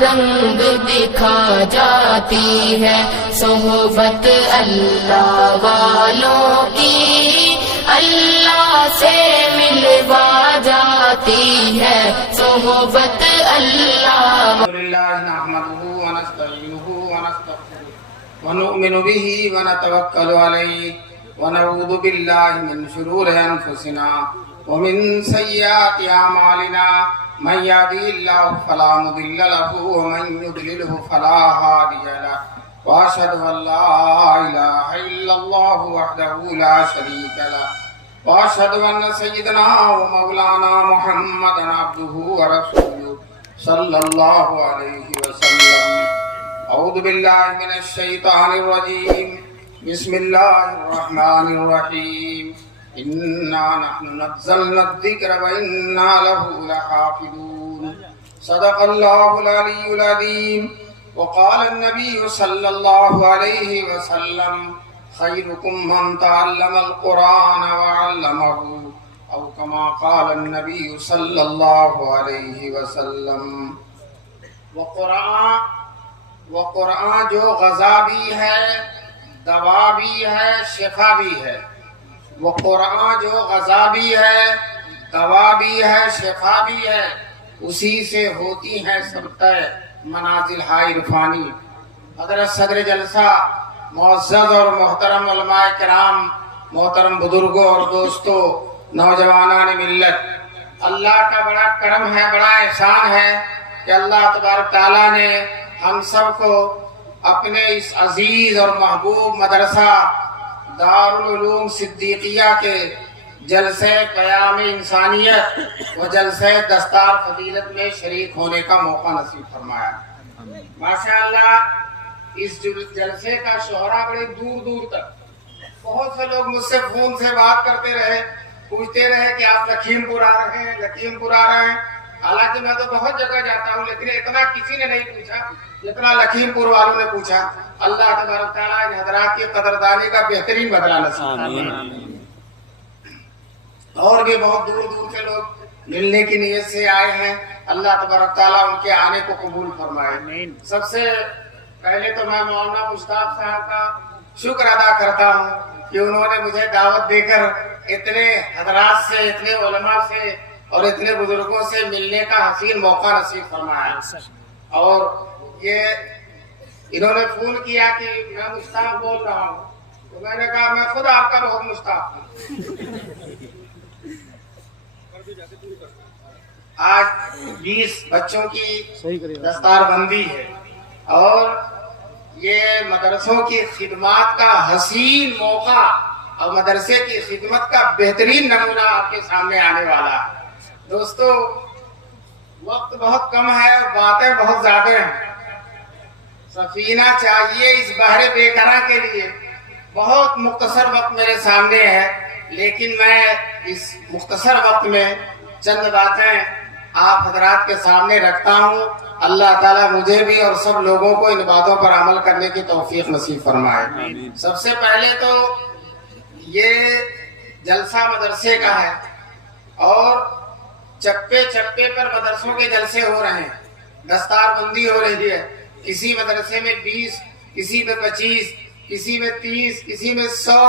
رنگ دکھا جاتی ہے، صحبت اللہ والوں کی اللہ سے ملوا جاتی ہے، صحبت اللہ۔ الحمدللہ نحمدہ ونستعینہ ونستغفرہ ونؤمن بہ ونتوکل علیہ ونعوذ باللہ من شرور انفسنا ومن سیئات اعمالنا، من یهدہ اللہ فلا مضل له ومن یضللہ فلا ہادی لہ، واشہد ان لا الہ الا اللہ وحدہ لا شریک لہ، واشہد ان سیدنا ومولانا محمدا عبدہ ورسولہ صلی اللہ علیہ وسلم۔ اعوذ باللہ من الشیطان الرجیم، بسم اللہ الرحمن الرحیم، انا نحن نزلنا الذکر وانا له لحافظون، صدق اللہ العلی العظیم۔ وقال النبی صلی اللہ علیہ وسلم، خیرکم من تعلم القرآن وعلمہ، او کما قال النبی صلی اللہ علیہ وسلم۔ وقرآن جو غذا بھی ہے، دوا بھی ہے، شفا بھی ہے۔ وہ قرآن جو غذا بھی ہے، دوا بھی ہے، شفا بھی ہے، اسی سے ہوتی ہیں سب طے منازل ہائے عرفانی۔ حضرت صدر جلسہ، معزز اور محترم علماء کرام، محترم بزرگوں اور دوستوں، نوجوانان ملت، اللہ کا بڑا کرم ہے، بڑا احسان ہے کہ اللہ تبارک تعالیٰ نے ہم سب کو اپنے اس عزیز اور محبوب مدرسہ دارالعلوم صدیقیہ کے جلسے قیام انسانیت و جلسے دستار فضیلت میں شریک ہونے کا موقع نصیب فرمایا۔ ماشاءاللہ اس جلسے کا شہرہ بڑے دور دور تک، بہت سے لوگ مجھ سے فون سے بات کرتے رہے، پوچھتے رہے کہ آپ لکھیم پور آ رہے ہیں، لکھیم پور آ رہے ہیں۔ حالانکہ میں تو بہت جگہ جاتا ہوں، لیکن اتنا کسی نے نہیں پوچھا جتنا لکھیم پور والوں نے پوچھا۔ اللہ تبارک تعالیٰ ان حضرات کی قدردانی کا بہترین بدلہ نصیب فرمائے۔ اور بھی بہت دور دور سے لوگ ملنے کی نیت سے آئے ہیں، اللہ تبارک تعالیٰ ان کے آنے کو قبول فرمائے۔ سب سے پہلے تو میں مولانا مشتاق صاحب کا شکر ادا کرتا ہوں کہ انہوں نے مجھے دعوت دے کر اتنے حضرات سے، اتنے علماء سے اور اتنے بزرگوں سے ملنے کا حسین موقع نصیب فرمایا۔ اور یہ انہوں نے فون کیا کہ میں مشتاق بول رہا ہوں، تو میں نے کہا میں خود آپ کا بہت مشتاق ہوں۔ آج 20 بچوں کی دستار بندی ہے اور یہ مدرسوں کی خدمات کا حسین موقع اور مدرسے کی خدمت کا بہترین نمونہ آپ کے سامنے آنے والا ہے۔ دوستو، وقت بہت کم ہے اور باتیں بہت زیادہ ہیں۔ سفینہ چاہیے اس بحر بے قرار کے لیے، بہت مختصر وقت میرے سامنے ہے، لیکن میں اس مختصر وقت میں چند باتیں آپ حضرات کے سامنے رکھتا ہوں۔ اللہ تعالیٰ مجھے بھی اور سب لوگوں کو ان باتوں پر عمل کرنے کی توفیق نصیب فرمائے۔ سب سے پہلے تو یہ جلسہ مدرسے کا ہے اور چپے چپے پر مدرسوں کے جلسے ہو رہے ہیں، دستار بندی ہو رہی ہے۔ کسی مدرسے میں 20، کسی میں 25، کسی میں 30، کسی میں 100،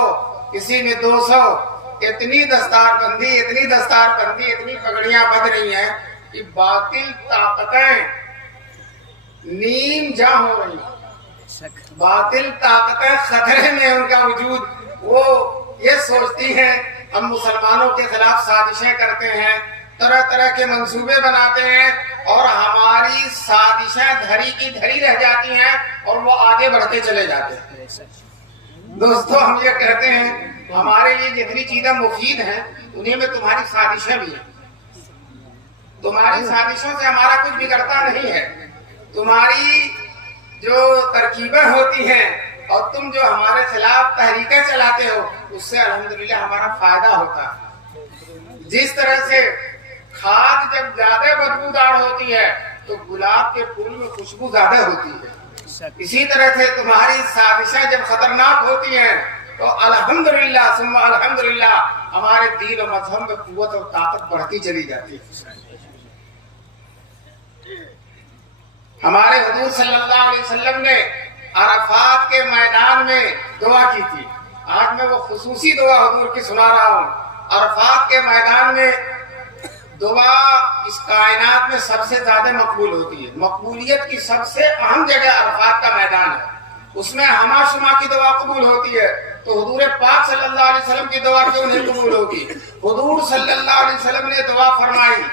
کسی میں 200۔ اتنی دستار بندی، اتنی دستار بندی، اتنی پگڑیاں بندھ رہی ہیں کہ باطل طاقتیں نیم جاں ہو رہی ہیں، باطل طاقتیں خطرے میں ان کا وجود۔ وہ یہ سوچتی ہیں ہم مسلمانوں کے خلاف سازشیں کرتے ہیں، طرح طرح کے منصوبے بناتے ہیں اور ہماری سازشیں دھری کی دھری رہ جاتی ہیں اور وہ آگے بڑھتے چلے جاتے ہیں۔ دوستو، ہم یہ کہتے ہیں ہمارے لیے جتنی چیزیں مفید ہیں انہیں میں تمہاری سازشیں بھی ہیں۔ تمہاری سازشوں سے ہمارا کچھ بگڑتا نہیں ہے، تمہاری جو ترکیبیں ہوتی ہیں اور تم جو ہمارے خلاف تحریکیں چلاتے ہو اس سے الحمدللہ ہمارا فائدہ ہوتا ہے۔ جس طرح سے کھاد جب زیادہ بدبودار ہوتی ہے تو گلاب کے پھول میں خوشبو زیادہ ہوتی ہے، اسی طرح سے تمہاری سازشیں جب خطرناک ہوتی ہیں تو الحمدللہ ثم الحمدللہ ہمارے دین و مذہب میں قوت اور طاقت بڑھتی چلی جاتی ہے۔ ہمارے حضور صلی اللہ علیہ وسلم نے عرفات کے میدان میں دعا کی تھی. آج میں وہ خصوصی دعا حضور کی سنا رہا ہوں. عرفات کے میدان میں دعا اس کائنات میں سب سے زیادہ مقبول ہوتی ہے. مقبولیت کی سب سے اہم جگہ عرفات کا میدان ہے. اس میں ہما شما کی دعا قبول ہوتی ہے. تو حضور پاک صلی اللہ علیہ وسلم کی دعا کیوں نہیں قبول ہوگی؟ حضور صلی اللہ علیہ وسلم نے دعا فرمائی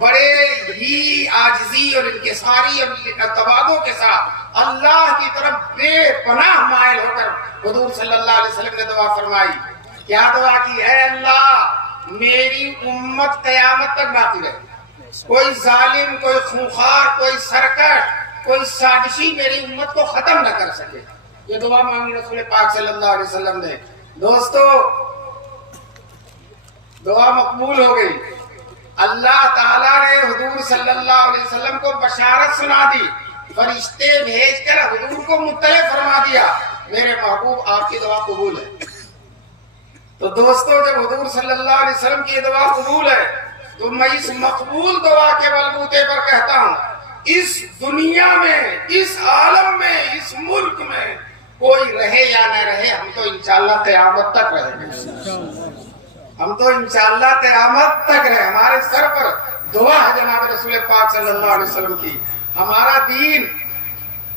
بڑے ہی عاجزی اور انکساری اور تواضع کے ساتھ اللہ کی طرف بے پناہ مائل ہو کر حضور صلی اللہ علیہ وسلم نے دعا فرمائی. کیا دعا کی؟ اے اللہ میری امت قیامت تک باقی رہے. کوئی ظالم، کوئی خونخوار، کوئی سرکش، کوئی سازشی میری امت کو ختم نہ کر سکے. یہ دعا مانگی رسول پاک صلی اللہ علیہ وسلم نے. دوستو دعا مقبول ہو گئی. اللہ تعالیٰ نے حضور صلی اللہ علیہ وسلم کو بشارت سنا دی. فرشتے بھیج کر حضور کو مطلع فرما دیا میرے محبوب آپ کی دعا قبول ہے. تو دوستو جب حضور صلی اللہ علیہ وسلم کی دعا قبول ہے تو میں اس مقبول دعا کے بلبوتے پر کہتا ہوں اس دنیا میں، اس عالم میں، اس ملک میں کوئی رہے یا نہ رہے ہم تو انشاءاللہ قیامت تک رہیں گے. ہم تو انشاءاللہ قیامت تک رہے. ہمارے سر پر دعا ہے جناب رسول پاک صلی اللہ علیہ وسلم کی. ہمارا دین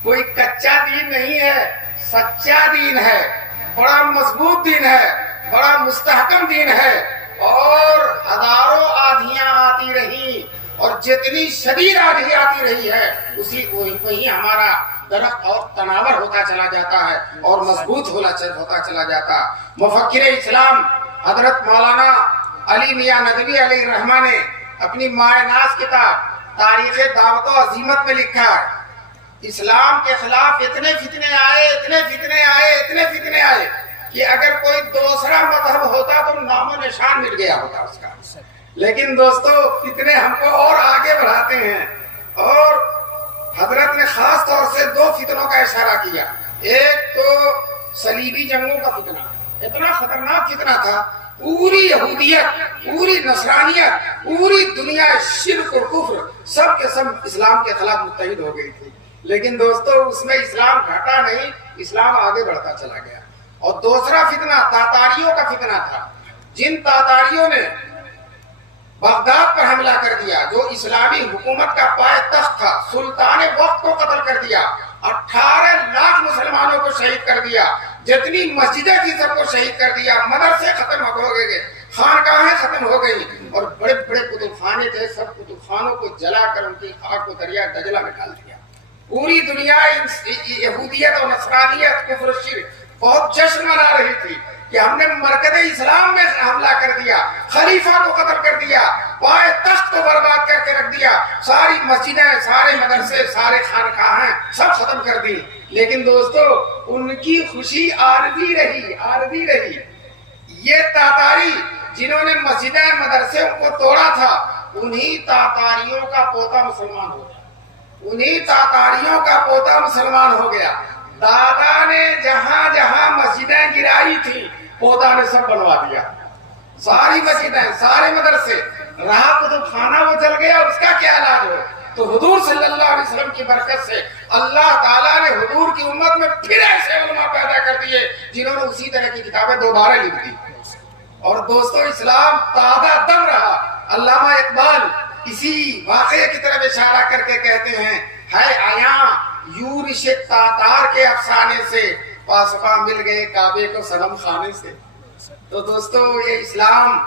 کوئی کچا دین نہیں ہے، سچا دین ہے، بڑا مضبوط دین ہے، بڑا مستحکم دین ہے. اور ہزاروں آدھیاں آتی رہی اور جتنی شدید آدھی آتی رہی ہے وہی ہمارا درخت اور تناور ہوتا چلا جاتا ہے اور مضبوط ہوتا چلا جاتا. مفکر اسلام حضرت مولانا علی میاں ندوی علیہ الرحمہ نے اپنی مائے ناز کتاب تاریخ دعوت و عظیمت میں لکھا ہے اسلام کے خلاف اتنے فتنے آئے کہ اگر کوئی دوسرا مذہب ہوتا تو نام و نشان مٹ گیا ہوتا اس کا. لیکن دوستو فتنے ہم کو اور آگے بڑھاتے ہیں. اور حضرت نے خاص طور سے دو فتنوں کا اشارہ کیا. ایک تو صلیبی جنگوں کا فتنہ، اتنا خطرناک فتنہ تھا. پوری یہودیت، پوری نصرانیت، پوری دنیا شرک اور کفر سب کے سب اسلام کے خلاف متحد ہو گئی تھی. لیکن دوستو اس میں اسلام گھٹا نہیں، اسلام آگے بڑھتا چلا گیا. اور دوسرا فتنہ تاتاریوں کا فتنہ تھا. جن تاتاریوں نے بغداد پر حملہ کر دیا، جو اسلامی حکومت کا پائے تخت تھا، سلطان وقت کو قتل کر دیا، 18 لاکھ مسلمانوں کو شہید کر دیا، جتنی مسجدیں تھی سب کو شہید کر دیا، مدرسے ختم ہو گئے، خانقاہیں ختم ہو گئی، اور بڑے بڑے کتب خانے تھے سب کتب خانوں کو جلا کر ان کی خاک کو دریا دجلہ میں ڈال دیا. پوری دنیا یہودیت اور نصرانیت کفر و شرک بہت جشن منا رہی تھی کہ ہم نے مرکز اسلام میں حملہ کر دیا، خلیفہ کو قتل کر دیا، پائے تخت کو برباد کر کے رکھ دیا، ساری مسجدیں، سارے مدرسے، سارے خانقاہیں سب ختم کر دی. لیکن دوستو ان کی خوشی عارضی رہی. یہ تاتاری جنہوں نے مسجدیں مدرسے کو توڑا تھا انہی تاتاریوں کا پوتا مسلمان ہو گیا. دادا نے جہاں جہاں مسجدیں گرائی تھی پوتا نے سب بنوا دیا. ساری مسجدیں، سارے مدرسے، رہا کتب خانہ وہ جل گیا، اس کا کیا علاج ہو؟ تو حضور صلی اللہ علیہ وسلم کی برکت سے اللہ تعالیٰ نے حضور کی امت میں پھر ایسے علماء پیدا کر دیے جنہوں نے اسی طرح کی کتابیں دوبارہ لکھ دی. اور دوستو اسلام تازہ دم رہا. علامہ اقبال اسی واقعے کی طرف اشارہ کر کے کہتے ہیں ہے آیاں یورش تاتار کے افسانے سے پاسباں مل گئے کعبے کو صنم خانے سے. تو دوستو یہ اسلام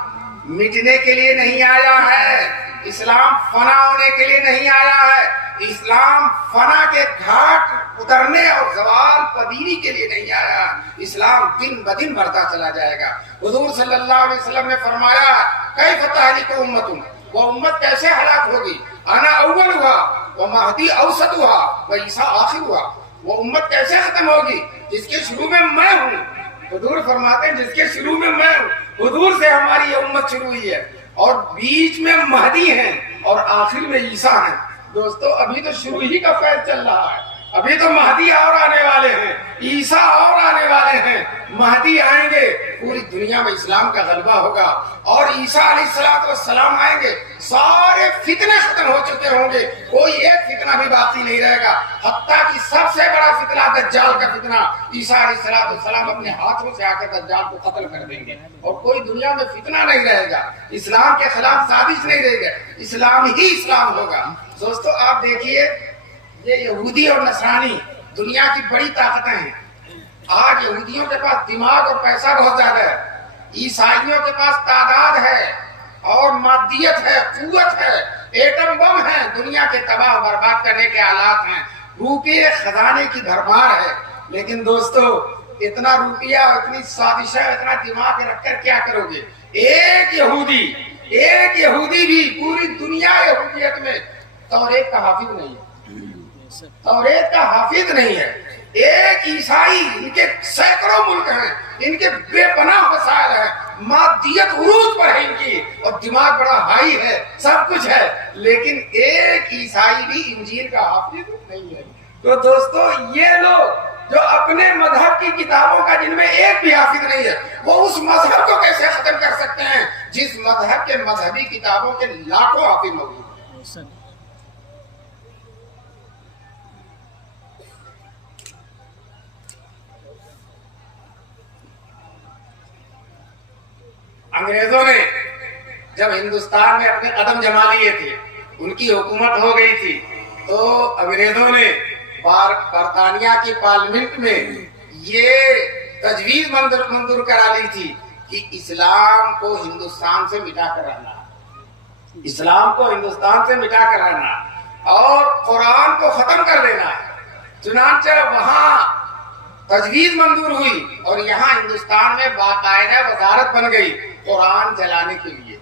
مٹنے کے لیے نہیں آیا ہے، اسلام فنا ہونے کے لیے نہیں آیا ہے، اسلام فنا کے گھاٹ اترنے اور زوال پذیری کے لیے نہیں آیا. اسلام دن بدن بڑھتا چلا جائے گا. حضور صلی اللہ علیہ وسلم نے فرمایا کیف تہلک امت، وہ امت کیسے ہلاک ہوگی؟ انا اولھا و مہدی اوسطھا و عیسیٰ آخرھا. وہ امت کیسے ختم ہوگی جس کے شروع میں میں ہوں. حضور فرماتے ہیں جس کے شروع میں میں ہوں. حضور سے ہماری یہ امت شروع ہوئی ہے اور بیچ میں مہدی ہیں اور آخر میں عیسیٰ ہیں. دوستو ابھی تو شروع ہی کا فیض چل رہا ہے. ابھی تو مہدی اور آنے والے ہیں، عیسیٰ اور آنے والے ہیں، مہدی آئیں گے، پوری دنیا میں اسلام کا غلبہ ہوگا، اور عیسیٰ علیہ السلام آئیں گے، سارے فتنے ختم ہو چکے ہوں گے، کوئی ایک فتنہ بھی باقی نہیں رہے گا، حتیٰ کہ سب سے بڑا فتنہ دجال کا فتنہ، عیسیٰ علیہ السلام اپنے ہاتھوں سے آ کر دجال کو قتل کر دیں گے، اور کوئی دنیا میں فتنہ نہیں رہے گا، اسلام کے خلاف سازش نہیں رہے گا، اسلام ہی اسلام ہوگا۔ دوستو آپ دیکھیے، یہ یہودی اور نصرانی دنیا کی بڑی طاقتیں ہیں۔ آج یہودیوں کے پاس دماغ اور پیسہ بہت زیادہ ہے، عیسائیوں کے پاس تعداد ہے اور مادیت ہے، قوت ہے، ایٹم بم ہے، دنیا کے تباہ و برباد کرنے کے آلات ہیں، روپیے خزانے کی بھرمار ہے، لیکن دوستو اتنا روپیہ، اتنی سازشیں، اتنا دماغ رکھ کر کیا کرو گے؟ ایک یہودی بھی پوری دنیا یہودیت میں توریت کا حافظ نہیں ہے، توریت کا حافظ نہیں ہے۔ ایک عیسائی، ان کے سینکڑوں ملک ہیں، ان کے بے پناہ وسائل ہیں، مادیت عروج پر ہے ان کی، اور دماغ بڑا ہائی ہے، سب کچھ ہے، لیکن ایک عیسائی بھی انجیل کا حافظ نہیں ہے۔ تو دوستو یہ لوگ جو اپنے مذہب کی کتابوں کا جن میں ایک بھی حافظ نہیں ہے، وہ اس مذہب کو کیسے ختم کر سکتے ہیں جس مذہب کے مذہبی کتابوں کے لاکھوں حافظ موجود ہیں؟ انگریزوں نے جب ہندوستان میں اپنے قدم جما لیے تھے، ان کی حکومت ہو گئی تھی، تو انگریزوں نے برطانیہ کی پارلیمنٹ میں یہ تجویز منظور کرا لی تھی کہ اسلام کو ہندوستان سے مٹا کر رہنا، اسلام کو ہندوستان سے مٹا کر رہنا اور قرآن کو ختم کر دینا ہے۔ چنانچہ وہاں تجویز منظور ہوئی اور یہاں ہندوستان میں باقاعدہ وزارت بن گئی قرآن جلانے کے لیے،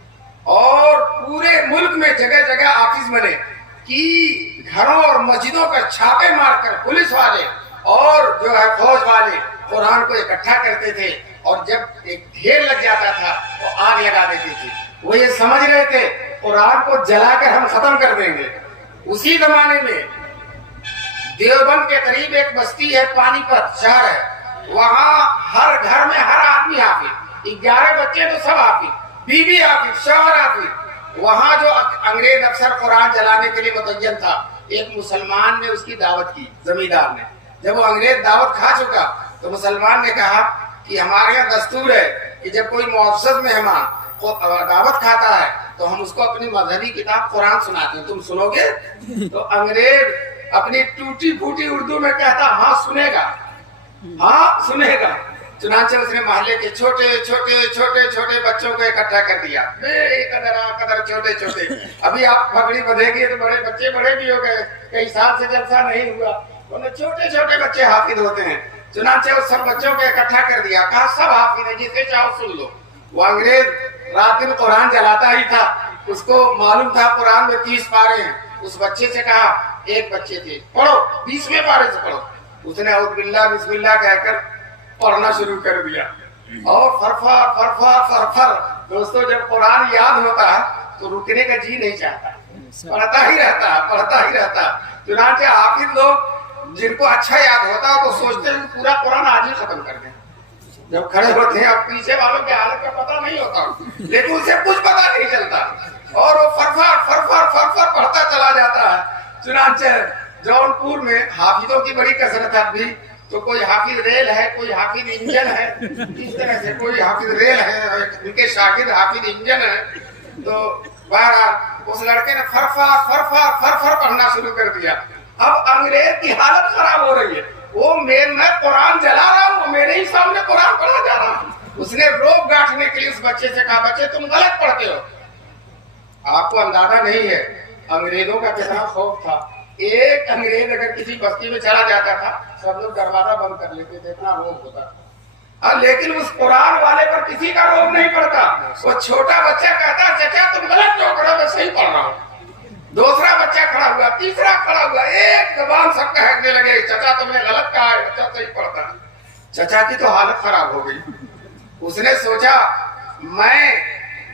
اور پورے ملک میں جگہ جگہ آفس بنے کہ گھروں اور مسجدوں پر چھاپے مار کر پولیس والے اور جو ہے فوج والے قرآن کو اکٹھا کرتے تھے، اور جب ایک ڈھیر لگ جاتا تھا تو آگ لگا دیتے تھے۔ وہ یہ سمجھ رہے تھے قرآن کو جلا کر ہم ختم کر دیں گے۔ اسی زمانے میں دیوبند کے قریب ایک بستی ہے، پانی پت شہر ہے، وہاں ہر گھر میں ہر آدمی حافظ، 11 بچے تو سب حافظ، بیوی حافظ، شوہر حافظ۔ وہاں جو انگریز افسر قرآن جلانے کے لیے متعین تھا، ایک مسلمان نے اس کی دعوت کی، زمیندار نے۔ جب وہ انگریز دعوت کھا چکا تو مسلمان نے کہا کہ ہمارے یہاں دستور ہے کہ جب کوئی معزز مہمان دعوت کھاتا ہے تو ہم اس کو اپنی مذہبی کتاب قرآن سناتے ہیں، تم سنو گے؟ تو انگریز اپنی ٹوٹی پھوٹی اردو میں کہتا ہاں سنے گا، ہاں سنے گا۔ چنانچہ اس نے محلے کے چھوٹے چھوٹے بچوں کو اکٹھا کر دیا، قدر چھوٹے۔ ابھی آپ پگڑی بدھے گی تو بڑے بچے بڑے بھی ہو گئے، کئی سال سے جلسہ نہیں ہوا، چھوٹے بچے حافظ ہوتے ہیں۔ چنانچہ اس سب بچوں کو اکٹھا کر دیا، کہا سب حافظ ہیں، جسے چاہو سن لو۔ وہ انگریز رات دن قرآن جلاتا ہی تھا، اس کو معلوم تھا قرآن میں 30 پارے ہیں۔ اس بچے سے کہا، ایک بچے تھے، پڑھو 20ویں پارے سے پڑھو۔ اس نے اعوذ باللہ بسم اللہ کہہ کر پڑھنا شروع کر دیا، اور فرفر۔ دوستو جب قرآن یاد ہوتا ہے تو رکنے کا جی نہیں چاہتا، پڑھتا ہی رہتا۔ چنانچہ حافظ لوگ جن کو اچھا یاد ہوتا ہے تو سوچتے ہیں پورا قرآن آج ہی ختم کر دیں۔ جب کھڑے ہوتے ہیں اب پیچھے والوں کی حالت کا پتہ نہیں ہوتا، لیکن اسے کچھ پتہ نہیں چلتا، اور وہ فرفر پڑھتا چلا جاتا ہے۔ چنانچہ جونپور میں حافظوں کی بڑی کثرت ہے بھی، تو کوئی حافظ ریل ہے، کوئی حافظ انجن ہے، اس طرح سے کوئی حافظ ریل ہے، ان کے شاگرد حافظ انجن ہے۔ تو بہرحال اس لڑکے نے فرفر پڑھنا شروع کر دیا۔ اب انگریز کی حالت خراب ہو رہی ہے، وہ میں قرآن جلا رہا ہوں، میرے ہی سامنے قرآن پڑھا جا رہا ہوں۔ اس نے روب گاٹھنے کے لیے اس بچے سے کہا، بچے تم غلط پڑھتے ہو۔ آپ کو اندازہ نہیں ہے انگریزوں کا کتنا خوف تھا۔ ایک انگریز اگر کسی بستی میں چلا جاتا تھا سب لوگ دروازہ بند کر لیتے تھے، اتنا روب ہوتا تھا۔ لیکن اس قرآن والے پر کسی کا روب نہیں پڑتا۔ وہ چھوٹا بچہ کہتا، چچا تم غلط کیوں پڑھو، میں صحیح پڑھ رہا ہوں۔ دوسرا بچہ کھڑا ہوا، تیسرا کھڑا ہوا، ایک زبان سب کہنے لگے، چچا تم نے غلط کہا ہے، بچہ صحیح پڑھتا ہے۔ چچا کی تو حالت خراب ہو گئی۔ اس نے سوچا میں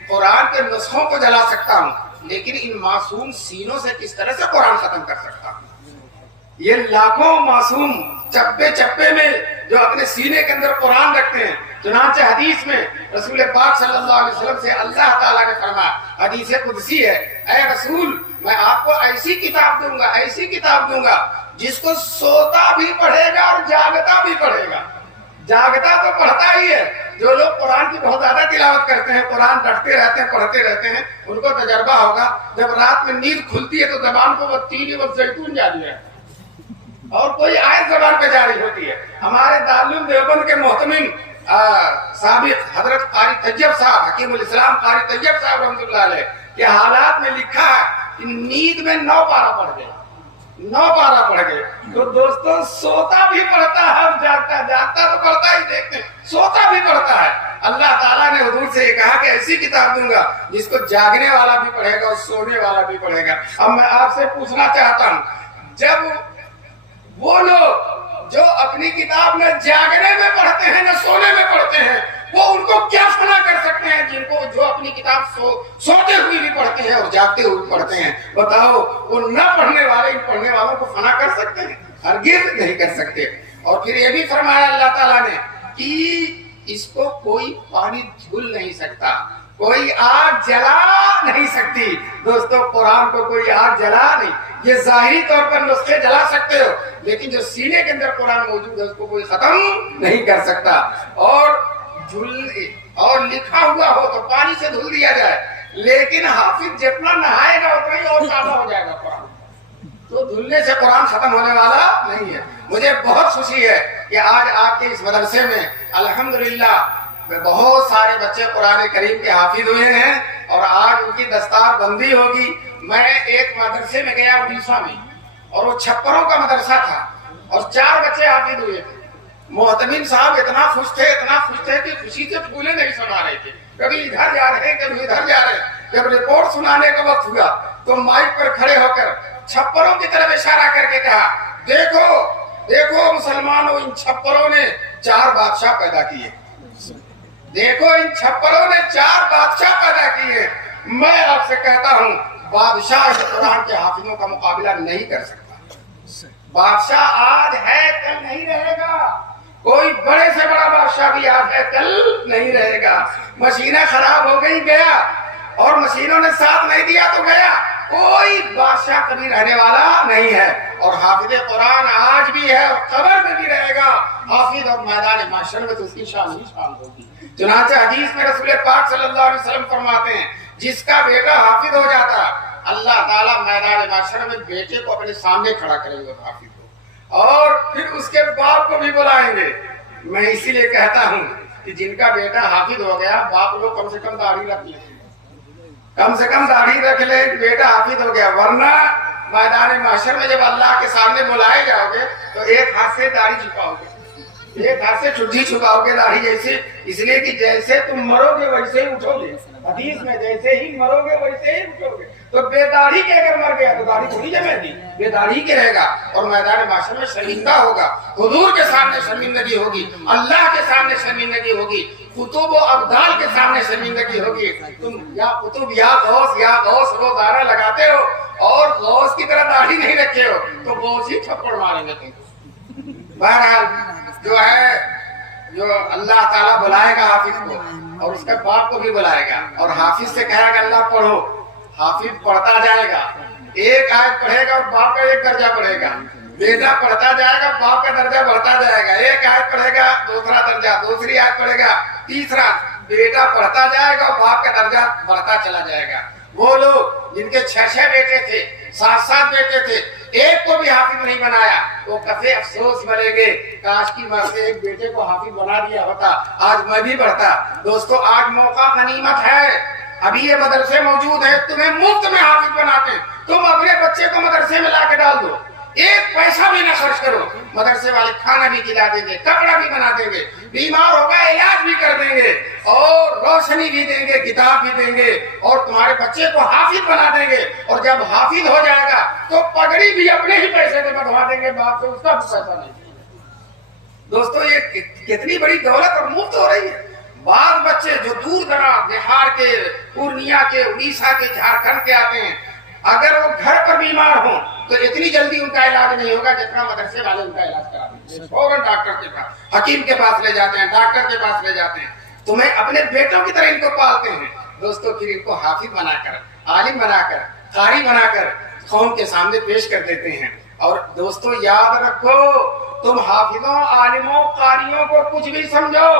قرآن کے نسخوں کو جلا سکتا ہوں، لیکن ان معصوم سینوں سے کس طرح سے قرآن ختم کر سکتا ہوں۔ یہ لاکھوں معصوم چپے چپے میں جو اپنے سینے کے اندر قرآن رکھتے ہیں. چنانچہ حدیث میں رسول پاک صلی اللہ علیہ وسلم سے اللہ تعالیٰ نے فرمایا, حدیث قدسی ہے, اے رسول میں آپ کو ایسی کتاب دوں گا, ایسی کتاب دوں گا جس کو سوتا بھی پڑھے گا اور جاگتا بھی پڑھے گا. جاگتا تو پڑھتا ہی ہے, جو لوگ قرآن کی بہت زیادہ تلاوت کرتے ہیں, قرآن رٹتے رہتے ہیں, پڑھتے رہتے ہیں, ان کو تجربہ ہوگا جب رات میں نیند کھلتی ہے تو زبان کو وہ تین و زیتون جاری ہے اور کوئی آیت زبان پہ جاری ہوتی ہے. ہمارے دارالعلوم دیوبند کے محتمم سابق حضرت قاری طیب صاحب, حکیم الاسلام قاری طیب صاحب رحمۃ اللہ علیہ کے حالات میں لکھا ہے کہ نیند میں 9 پارہ پڑھ گئے, 9 پارہ پڑھ گئے. تو دوستوں سوتا بھی پڑھتا ہے اور جاگتا تو پڑھتا ہی, دیکھتے ہیں سوتا بھی پڑھتا ہے. اللہ تعالیٰ نے حضور سے یہ کہا کہ ایسی کتاب دوں گا جس کو جاگنے والا بھی پڑھے گا اور سونے والا بھی پڑھے گا. اب میں آپ سے پوچھنا چاہتا ہوں, جب وہ لوگ جو اپنی کتاب نہ جاگنے میں پڑھتے ہیں نہ سونے میں پڑھتے ہیں, وہ ان کو کیا فنا کر سکتے ہیں جن کو جو اپنی کتاب سوتے ہوئے بھی پڑھتے ہیں اور جاگتے ہوئے پڑھتے ہیں؟ بتاؤ, وہ نہ پڑھنے والے ان پڑھنے والوں کو فنا کر سکتے ہیں؟ ہرگز نہیں کر سکتے. اور پھر یہ بھی فرمایا اللہ تعالیٰ نے کہ اس کو کوئی پانی جھول نہیں سکتا, کوئی آگ جلا نہیں سکتی. دوستو قرآن کو کوئی آگ جلا نہیں. یہ ظاہری طور پر نسخے جلا سکتے ہو, لیکن جو سینے کے اندر قرآن موجود ہے اس کو کوئی ختم نہیں کر سکتا. اور لکھا ہوا ہو تو پانی سے دھل دیا جائے, لیکن حافظ جتنا نہائے گا اتنا ہی اور تازہ ہو جائے گا قرآن. تو دھلنے سے قرآن ختم ہونے والا نہیں ہے. مجھے بہت خوشی ہے کہ آج آپ کے اس مدرسے میں الحمدللہ بہت سارے بچے قرآن کریم کے حافظ ہوئے ہیں اور آج ان کی دستار بندی ہوگی. میں ایک مدرسے میں گیا اڑیسہ میں, اور وہ چھپروں کا مدرسہ تھا اور 4 بچے حافظ ہوئے تھے. محتمم صاحب اتنا خوش تھے کہ خوشی سے پھولے نہیں سنا رہے تھے. کبھی ادھر جا رہے ہیں, کبھی ادھر جا رہے ہیں. جب رپورٹ سنانے کا وقت ہوا تو مائک پر کھڑے ہو کر چھپروں کی طرف اشارہ کر کے کہا, دیکھو مسلمانوں, ان چھپروں نے 4 بادشاہ پیدا کیے. دیکھو ان چھپروں نے 4 بادشاہ پیدا کیے. میں آپ سے کہتا ہوں بادشاہ قرآن کے حافظوں کا مقابلہ نہیں کر سکتا. بادشاہ آج ہے کل نہیں رہے گا. کوئی بڑے سے بڑا بادشاہ بھی آج ہے کل نہیں رہے گا. مشینیں خراب ہو گئی گیا, اور مشینوں نے ساتھ نہیں دیا تو گیا. کوئی بادشاہ کبھی رہنے والا نہیں ہے. اور حافظ قرآن آج بھی ہے اور قبر میں بھی رہے گا حافظ, اور میدان محشر میں تو اس کی شان ہی شان ہوگی. چنانچہ حدیث میں رسول پاک صلی اللہ علیہ وسلم فرماتے ہیں, جس کا بیٹا حافظ ہو جاتا اللہ تعالیٰ میدان محشر میں بیٹے کو اپنے سامنے کھڑا کریں گے حافظ کو, اور پھر اس کے باپ کو بھی بلائیں گے. میں اسی لیے کہتا ہوں کہ جن کا بیٹا حافظ ہو گیا, باپ لوگ کم سے کم داڑھی رکھ لیں, کم سے کم داڑھی رکھ لیں, بیٹا حافظ ہو گیا. ورنہ میدان محشر میں جب اللہ کے سامنے بلائے جاؤ گے تو ایک ہاتھ سے داڑھی چھپاؤ گے, ایک ہاتھ سے چٹھی چھپاؤ گے داڑھی جیسے, اس لیے کہ جیسے تم مرو گے ویسے ہی اٹھو گے. حدیث میں جیسے ہی مرو گے ویسے ہی اٹھو گے. تو بے داڑھی کے اگر مر گیا تو داڑھی تھوڑی جمے گی, بے داڑھی کے رہے گا اور میدان محشر میں شرمندہ ہوگا. حضور کے سامنے شرمندگی ہوگی, اللہ کے سامنے شرمندگی ہوگی, کتب و ابدال کے سامنے شرمندگی ہوگی. تم یا کتب یا غوث روزانہ لگاتے ہو اور غوث کی طرح داڑھی نہیں رکھے ہو تو غوث ہی تھپڑ ماریں گے تم. بہرحال جو اللہ تعالیٰ بلائے گا حافظ کو اور اس کے باپ کو بھی بلائے گا, اور حافظ سے کہے گا اللہ پڑھو, حافظ پڑھتا جائے گا, ایک آیت پڑھے گا اور باپ کا ایک درجہ بڑھے گا. بیٹا پڑھتا جائے گا, باپ کا درجہ بڑھتا جائے گا. ایک آیت پڑھے گا, دوسرا درجہ, دوسری آیت پڑھے گا, تیسرا. بیٹا پڑھتا جائے گا, باپ کا درجہ بڑھتا چلا جائے گا. وہ لوگ جن کے 6 بیٹے تھے, 7 بیٹے تھے, ایک کو بھی حافظ نہیں بنایا, وہ کفے افسوس بنے گے, کاش کی ماں سے ایک بیٹے کو حافظ بنا دیا ہوتا, آج میں بھی پڑھتا. دوستو آج موقع غنیمت ہے, ابھی یہ مدرسے موجود ہیں, تمہیں مفت میں حافظ بناتے ہیں. تم اپنے بچے کو مدرسے میں لا کے ڈال دو, ایک پیسہ بھی نہ خرچ کرو, مدرسے والے کھانا بھی کھلا دیں گے, کپڑا بھی بنا دیں گے, بیمار ہوگا علاج بھی کر دیں گے, اور روشنی بھی دیں گے, کتاب بھی دیں گے, اور تمہارے بچے کو حافظ بنا دیں گے. اور جب حافظ ہو جائے گا تو پگڑی بھی اپنے ہی پیسے سے بنوا دیں گے, باپ سے اس کا بھی پیسہ نہیں. دوستو یہ کتنی بڑی دولت اور مفت ہو رہی ہے. بعض بچے جو دور دراز بہار کے, پورنیہ کے, اڑیسہ کے, جھارکھنڈ کے آتے ہیں, اگر وہ گھر پر بیمار ہوں تو اتنی جلدی ان کا علاج نہیں ہوگا جتنا مدرسے والے ان کا علاج کراتے ہیں. فوراً ڈاکٹر کے پاس، حکیم کے پاس لے جاتے ہیں، ڈاکٹر کے پاس لے جاتے ہیں. تمہیں اپنے بیٹوں کی طرح ان کو پالتے ہیں دوستو. پھر ان کو حافظ بنا کر، عالم بنا کر، قاری بنا کر قوم کے سامنے پیش کر دیتے ہیں. اور دوستو یاد رکھو، تم حافظوں، عالموں، قاریوں کو کچھ بھی سمجھو،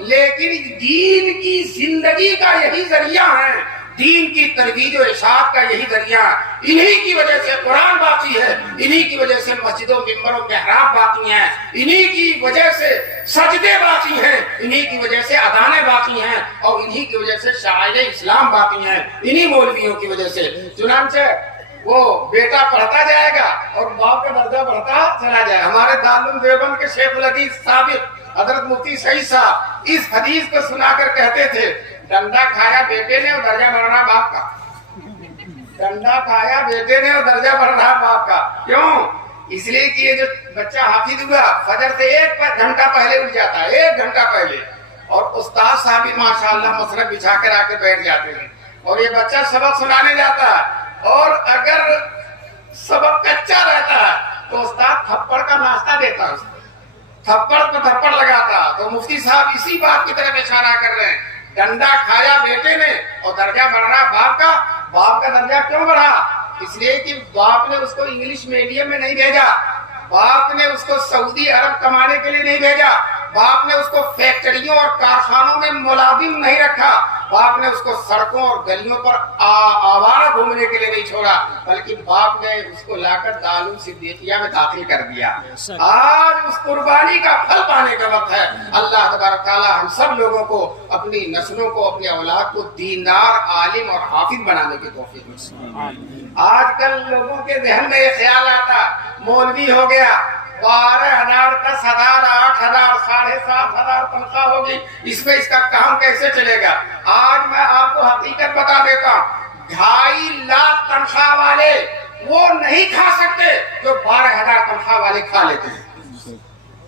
لیکن دین کی زندگی کا یہی ذریعہ ہے، دین کی ترویج و اشاعت کا یہی ذریعہ. انہی کی وجہ سے قرآن باقی ہے، انہی کی وجہ سے مسجد و منبر و محراب باقی ہیں، انہی کی وجہ سے سجدے باقی ہیں، انہی کی وجہ سے اذانیں باقی ہیں، اور انہی کی وجہ سے شعائر اسلام باقی ہیں، انہی مولویوں کی وجہ سے. چنانچہ وہ بیٹا پڑھتا جائے گا اور باپ کا درجہ بڑھتا چلا جائے. ہمارے دارالعلوم دیوبند کے شیخ الحدیث ثابت حضرت مفتی سعید صاحب اس حدیث کو سنا کر کہتے تھے، ڈنڈا کھایا بیٹے نے اور درجہ بڑھ رہا باپ کا. ڈنڈا کھایا بیٹے نے اور درجہ بڑھ رہا باپ کا. کیوں؟ اس لیے کہ یہ جو بچہ حافظ ہوا فجر سے 1 گھنٹہ پہلے اٹھ جاتا ہے، 1 گھنٹہ پہلے، اور استاد صاحب بھی ماشاءاللہ مسرت بچھا کر آ کے بیٹھ جاتے ہیں، اور یہ بچہ سبق سنانے جاتا ہے. اور اگر سبق کچا رہتا ہے تو استاد تھپڑ کا ناشتہ دیتا ہے، تھپڑ پہ تھپڑ لگاتا. تو مفتی صاحب اسی بات کی طرف اشارہ کر رہے ہیں، ڈنڈا کھایا بیٹے نے اور درجہ بڑھ رہا باپ کا. باپ کا درجہ کیوں بڑھا؟ اس لیے کہ باپ نے اس کو انگلش میڈیم میں نہیں بھیجا، باپ نے اس کو سعودی عرب کمانے کے لیے نہیں بھیجا، باپ نے اس کو فیکٹریوں اور کارخانوں میں ملازم نہیں رکھا، باپ نے اس کو سڑکوں اور گلیوں پر آوارہ گھومنے کے لیے نہیں چھوڑا، بلکہ باپ نے اس کو لا کر دارالعلوم صدیقیہ میں داخل کر دیا. آج اس قربانی کا پھل پانے کا وقت ہے. اللہ تبارک تعالی ہم سب لوگوں کو، اپنی نسلوں کو، اپنی اولاد کو دیندار، عالم اور حافظ بنانے کی توفیق دے. آج کل لوگوں کے ذہن میں یہ خیال آتا، مولوی ہو گیا، 12,000، 10,000، 8,000، 7,500 تنخواہ ہوگی، اس میں اس کا کام کیسے چلے گا؟ آج میں آپ کو حقیقت بتا دیتا ہوں، 2.5 لاکھ تنخواہ والے وہ نہیں کھا سکتے جو 12,000 تنخواہ والے کھا لیتے ہیں.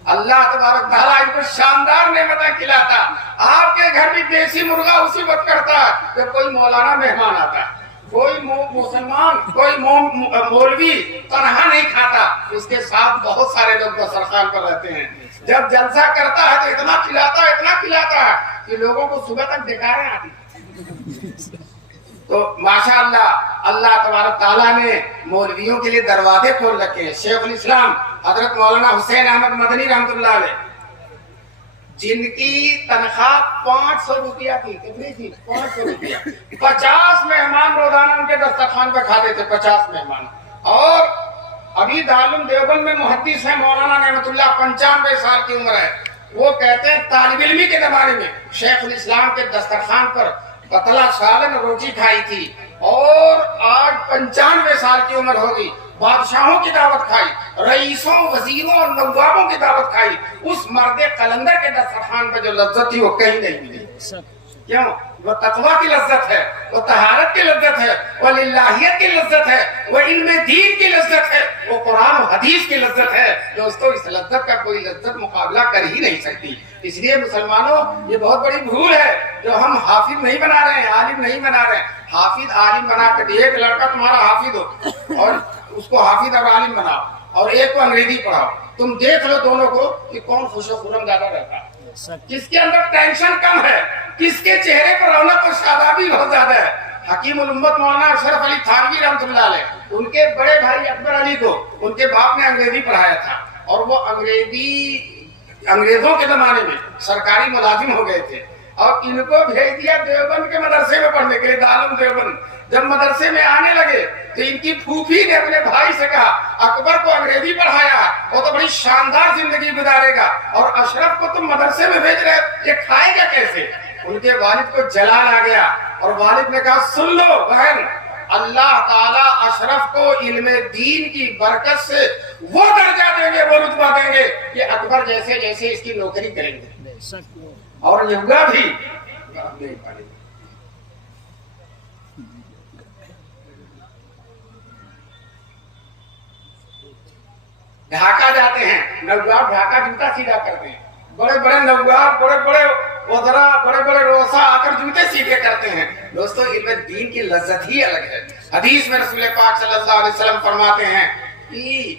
اللہ تبارک تعالیٰ ان کو شاندار نعمتیں کھلاتا. آپ کے گھر بھی دیسی مرغا اسی وقت کرتا ہے جب کوئی مولانا مہمان آتا ہے. کوئی مسلمان، کوئی مولوی تنہا نہیں کھاتا، اس کے ساتھ بہت سارے لوگ دسترخوان پر رہتے ہیں. جب جلسہ کرتا ہے تو اتنا کھلاتا ہے کہ لوگوں کو صبح تک ڈکاریں آتی. تو ماشاءاللہ اللہ تبارک تعالیٰ نے مولویوں کے لیے دروازے کھول رکھے ہیں. شیخ الاسلام حضرت مولانا حسین احمد مدنی رحمۃ اللہ علیہ، جن کی تنخواہ 500 روپیہ تھی. کتنی تھی؟ 500 روپیہ. 50 مہمان روزانہ ان کے دسترخوان پہ کھاتے تھے، 50 مہمان. اور ابھی دارالعلوم دیوبند میں محدث ہیں مولانا نعمت اللہ، 95 سال کی عمر ہے. وہ کہتے ہیں طالب علمی کے زمانے میں شیخ الاسلام کے دسترخوان پر پتلا سالن روٹی کھائی تھی، اور آج 95 سال کی عمر ہوگی، بادشاہوں کی دعوت کھائی، رئیسوں، وزیروں اور نوابوں کی دعوت کھائی. اس مرد قلندر کے دسترخوان پہ جو لذت تھی وہ کہیں نہیں ملی. کیوں؟ وہ تقویٰ کی لذت ہے، وہ طہارت کی لذت ہے، وہ للہیت کی لذت ہے، وہ علم دین کی لذت ہے، وہ قرآن و حدیث کی لذت ہے. دوستو اس لذت کا کوئی لذت مقابلہ کر ہی نہیں سکتی. اس لیے مسلمانوں یہ بہت بڑی بھول ہے جو ہم حافظ نہیں بنا رہے ہیں، عالم نہیں بنا رہے ہیں. حافظ عالم بنا کر ایک لڑکا تمہارا حافظ ہو اور اس کو حافظ اور عالم بناؤ، اور ایک کو انگریزی پڑھاؤ، تم دیکھ لو دونوں کو کہ کون خوش و خرم زیادہ رہتا ہے، کس کے اندر ٹینشن کم ہے، کس کے چہرے پر رونق اور شادابی بہت زیادہ ہے. حکیم الامت مولانا اشرف علی تھانوی رحمۃ اللہ علیہ، ان کے بڑے بھائی اکبر علی کو ان کے باپ نے انگریزی پڑھایا تھا، اور وہ انگریزوں کے زمانے میں سرکاری ملازم ہو گئے تھے، اور ان کو بھیج دیا دیوبند کے مدرسے میں پڑھنے کے لیے، دارالعلوم دیوبند. جب مدرسے میں آنے لگے تو ان کی پھوپھی نے اپنے بھائی سے کہا اکبر کو انگریزی پڑھایا، وہ تو بڑی شاندار زندگی گزارے گا، اور اشرف کو تم مدرسے میں بھیج رہے، یہ کھائے گا کیسے؟ ان کے والد کو جلال آ گیا، اور والد نے کہا سن لو بہن، اللہ تعالیٰ اشرف کو علم دین کی برکت سے وہ درجہ دیں گے، وہ رتبہ دیں گے کہ اکبر جیسے جیسے اس کی نوکری کریں گے. اور یہ ہوا بھی. ڈھاکہ جاتے ہیں، نواب ڈھاکہ جوتا سیدھا کرتے ہیں، بڑے بڑے نواب، بڑے بڑے وہ ذرا بڑے بڑے روسا آ کر جوتے سیدھے کرتے ہیں. دوستو علم دین کی لذت ہی الگ ہے. حدیث میں رسول پاک صلی اللہ علیہ وسلم فرماتے ہیں کہ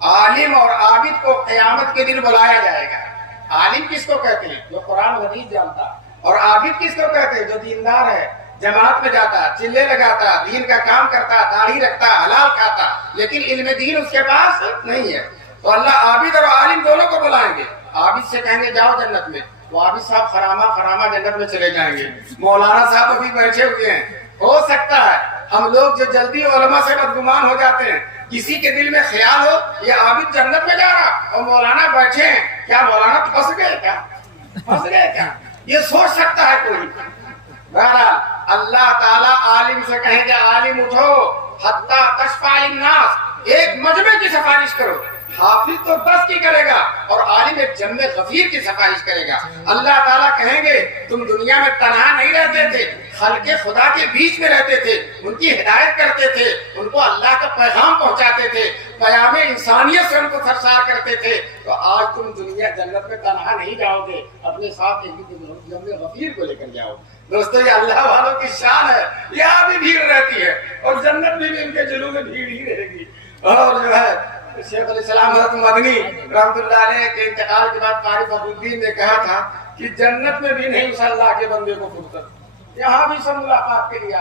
عالم اور عابد کو قیامت کے دن بلایا جائے گا. عالم کس کو کہتے ہیں؟ جو قرآن حدیث جانتا. اور عابد کس کو کہتے ہیں؟ جو دیندار ہے، جماعت میں جاتا، چلے لگاتا، دین کا کام کرتا، داڑھی رکھتا، حلال کھاتا، لیکن علم دین اس کے پاس نہیں ہے. تو اللہ عابد اور عالم دونوں کو بلائیں گے. عابد سے کہیں گے جاؤ جنت میں، وہ عابد صاحب خرامہ جنت میں چلے جائیں گے. مولانا صاحب ابھی بیٹھے ہوئے ہیں. ہو سکتا ہے ہم لوگ جو جلدی علماء سے بدگمان ہو جاتے ہیں، کسی کے دل میں خیال ہو یہ عابد جنت میں جا رہا اور مولانا بیٹھے ہیں، کیا مولانا پھنس گئے کیا؟ یہ سوچ سکتا ہے کوئی. بہرحال اللہ تعالیٰ عالم سے کہیں گے عالم اٹھو حتی تشفع للناس، ایک مجمع کی سفارش کرو. حافظ تو 10 کی کرے گا اور عالم ایک جمع غفیر کی سفارش کرے گا. اللہ تعالیٰ کہیں گے تم دنیا میں تنہا نہیں رہتے تھے، خلق خدا کے بیچ میں رہتے تھے، ان کی ہدایت کرتے تھے، ان کو اللہ کا پیغام پہنچاتے تھے، پیام انسانیت سے ان کو سرشار کرتے تھے. تو آج تم دنیا جنت میں تنہا نہیں جاؤ گے، اپنے ساتھ ایک جمع غفیر کو لے کر جاؤ. دوستو یہ اللہ والوں کی شان ہے. یہاں بھی بھیڑ رہتی ہے اور جنت میں بھی ان کے جلوہ میں بھیڑ ہی رہے گی. اور جو ہے شیخ علیہ السلام حضرت مدنی رحمت اللہ علیہ کے انتقال کے بعد قاری فخر الدین نے کہا تھا کہ جنت میں بھی نہیں اس اللہ کے بندے کو فرصت. یہاں بھی سب ملاقات کے لیے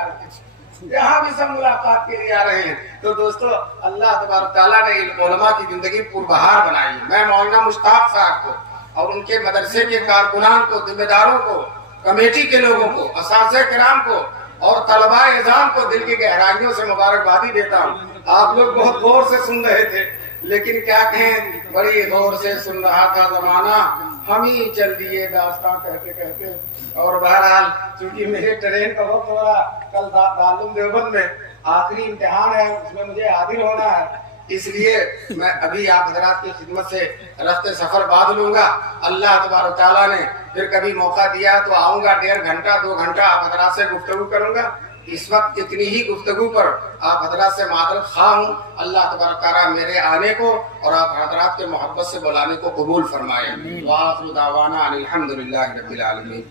آ رہے ہیں. تو دوستو اللہ تبارک تعالیٰ نے علماء کی زندگی پربہار بنائی. میں مولانا مشتاق صاحب کو اور ان کے مدرسے کے کارکنان کو، ذمہ داروں کو، کمیٹی کے لوگوں کو، اساتذہ کرام کو اور طلباء نظام کو دل کی گہرائیوں سے مبارکبادی دیتا ہوں. آپ لوگ بہت غور سے سن رہے تھے، لیکن کیا کہیں بڑی غور سے سن رہا تھا زمانہ، ہم ہی چل دیے داستان کہتے کہتے. اور بہرحال چونکہ میرے ٹرین کا وقت ہو رہا، کل دارالعلوم دیوبند میں آخری امتحان ہے، اس میں مجھے حاضر ہونا ہے، اس لیے میں ابھی آپ حضرات کی خدمت سے رفت سفر بعد لوں گا. اللہ تبارک تعالیٰ نے پھر کبھی موقع دیا تو آؤں گا، 1.5 گھنٹہ 2 گھنٹہ آپ حضرات سے گفتگو کروں گا. اس وقت اتنی ہی گفتگو پر آپ حضرات سے معذرت خواہ ہوں. اللہ تبارک تعالیٰ میرے آنے کو اور آپ حضرات کے محبت سے بلانے کو قبول فرمائے. وآخر دعوانا ان الحمدللہ رب العالمین.